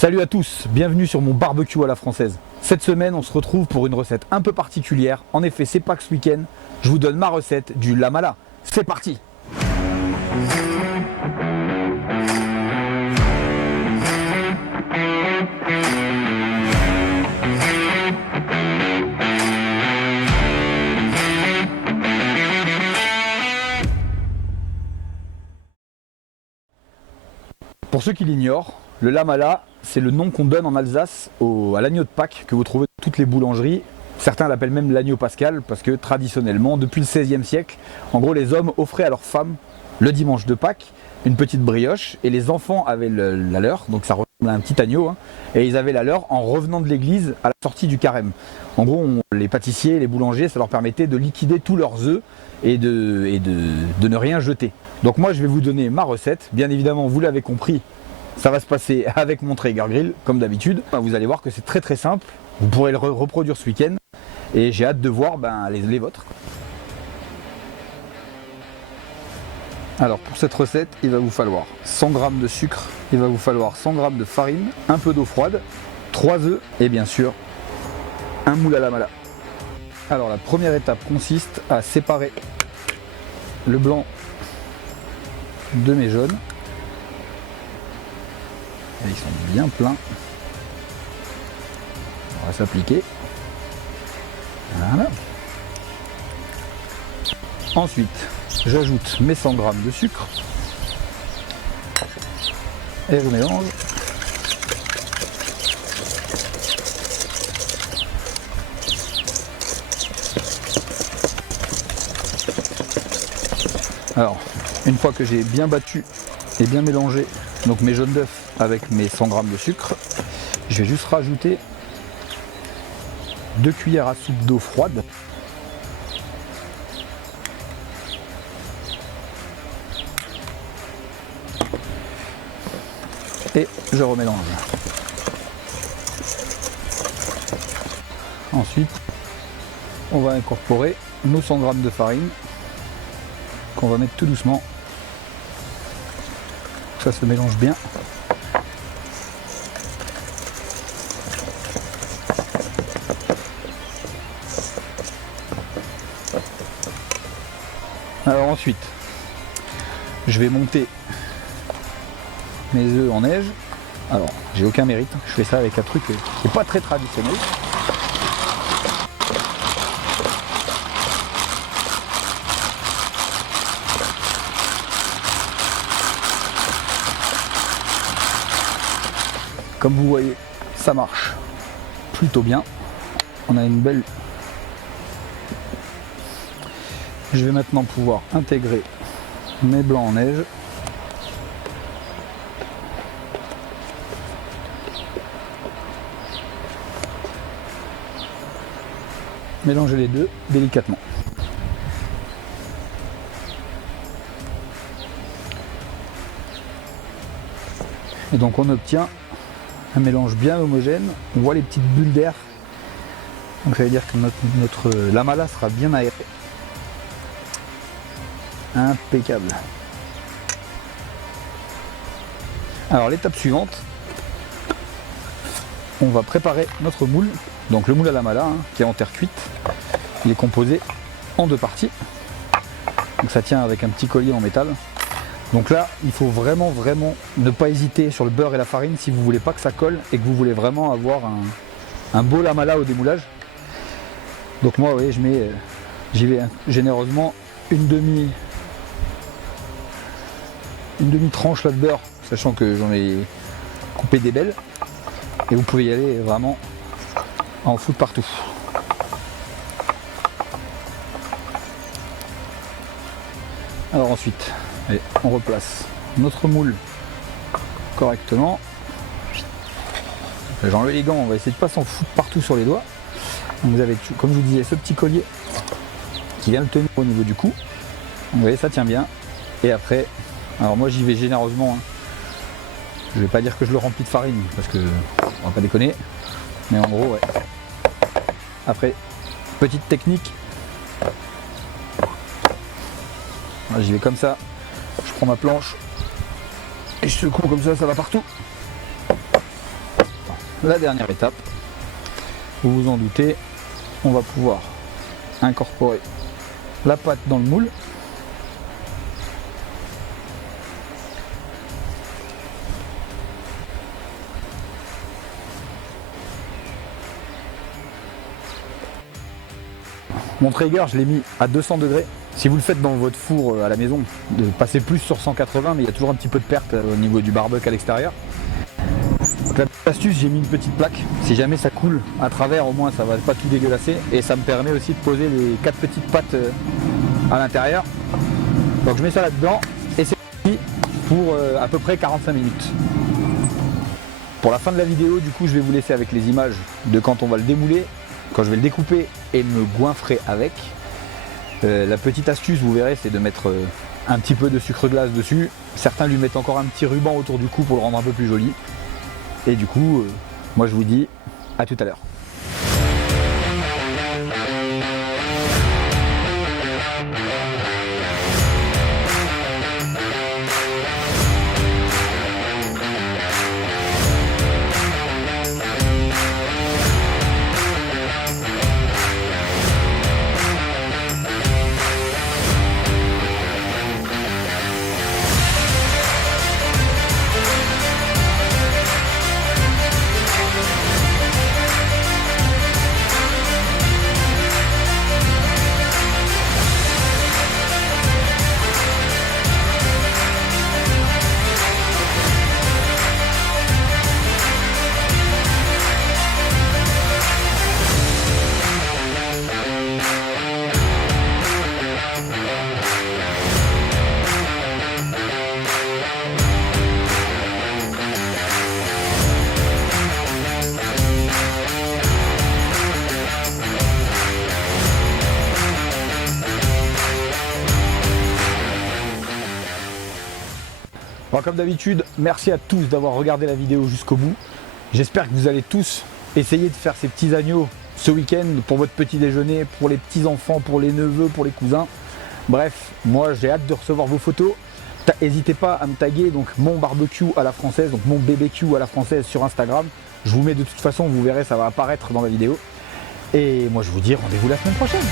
Salut à tous, bienvenue sur mon barbecue à la française. Cette semaine, on se retrouve pour une recette un peu particulière. En effet, c'est Pâques ce week-end. Je vous donne ma recette du lamala. C'est parti! Pour ceux qui l'ignorent, le lamala, c'est le nom qu'on donne en Alsace à l'agneau de Pâques que vous trouvez dans toutes les boulangeries. Certains l'appellent même l'agneau pascal parce que traditionnellement, depuis le XVIe siècle, en gros les hommes offraient à leurs femmes le dimanche de Pâques une petite brioche et les enfants avaient la leur, donc ça ressemble à un petit agneau, et ils avaient la leur en revenant de l'église à la sortie du carême. En gros, les pâtissiers, les boulangers, ça leur permettait de liquider tous leurs œufs et de ne rien jeter. Donc moi je vais vous donner ma recette, bien évidemment vous l'avez compris, ça va se passer avec mon Traeger Grill comme d'habitude. Vous allez voir que c'est très simple, vous pourrez le reproduire ce week-end et j'ai hâte de voir les vôtres. Alors pour cette recette, il va vous falloir 100 g de sucre, il va vous falloir 100 g de farine, un peu d'eau froide, 3 œufs et bien sûr un moule à la mala. Alors la première étape consiste à séparer le blanc de mes jaunes. Et ils sont bien pleins. On va s'appliquer. Voilà. Ensuite, j'ajoute mes 100 g de sucre et je mélange. Alors, une fois que j'ai bien battu et bien mélangé donc mes jaunes d'œufs avec mes 100 g de sucre, je vais juste rajouter 2 cuillères à soupe d'eau froide. Et je remélange. Ensuite, on va incorporer nos 100 g de farine qu'on va mettre tout doucement. Ça se mélange bien. Alors ensuite, je vais monter mes œufs en neige. Alors, j'ai aucun mérite, je fais ça avec un truc qui n'est pas très traditionnel. Comme vous voyez, ça marche plutôt bien. On a une belle... Je vais maintenant pouvoir intégrer mes blancs en neige. Mélanger les deux délicatement. Et donc on obtient un mélange bien homogène. On voit les petites bulles d'air. Donc ça veut dire que notre lamala sera bien aéré. Impeccable. Alors l'étape suivante, on va préparer notre moule. Donc le moule à lamala qui est en terre cuite, il est composé en deux parties. Donc ça tient avec un petit collier en métal. Donc là, il faut vraiment ne pas hésiter sur le beurre et la farine si vous voulez pas que ça colle et que vous voulez vraiment avoir un beau lamala au démoulage. Donc moi, oui, j'y vais généreusement une demi tranche là de beurre, sachant que j'en ai coupé des belles. Et vous pouvez y aller vraiment en foutre partout. Alors ensuite, allez, on replace notre moule correctement. J'enlève les gants, on va essayer de ne pas s'en foutre partout sur les doigts. Donc vous avez, comme je vous disais, ce petit collier qui vient le tenir au niveau du cou. Vous voyez, ça tient bien. Et après, alors moi j'y vais généreusement. Je vais pas dire que je le remplis de farine parce que on va pas déconner. Mais en gros, ouais. Après, petite technique. J'y vais comme ça. Je prends ma planche et je secoue comme ça va partout. la dernière étape. Vous vous en doutez, on va pouvoir incorporer la pâte dans le moule. Mon Traeger, je l'ai mis à 200 degrés. Si vous le faites dans votre four à la maison, de passer plus sur 180, mais il y a toujours un petit peu de perte au niveau du barbecue à l'extérieur. Donc l'astuce, j'ai mis une petite plaque. Si jamais ça coule à travers, au moins ça va pas tout dégueulasser. Et ça me permet aussi de poser les 4 petites pattes à l'intérieur. Donc je mets ça là-dedans et c'est parti pour à peu près 45 minutes. Pour la fin de la vidéo, du coup, je vais vous laisser avec les images de quand on va le démouler, quand je vais le découper et me goinfrer avec. La petite astuce, vous verrez, c'est de mettre un petit peu de sucre glace dessus. Certains lui mettent encore un petit ruban autour du cou pour le rendre un peu plus joli. Et du coup, moi je vous dis à tout à l'heure. Bon, comme d'habitude, merci à tous d'avoir regardé la vidéo jusqu'au bout. J'espère que vous allez tous essayer de faire ces petits agneaux ce week-end pour votre petit déjeuner, pour les petits enfants, pour les neveux, pour les cousins. Bref, moi j'ai hâte de recevoir vos photos. N'hésitez pas à me taguer donc mon barbecue à la française, donc mon BBQ à la française sur Instagram. Je vous mets de toute façon, vous verrez, ça va apparaître dans la vidéo. Et moi je vous dis rendez-vous la semaine prochaine.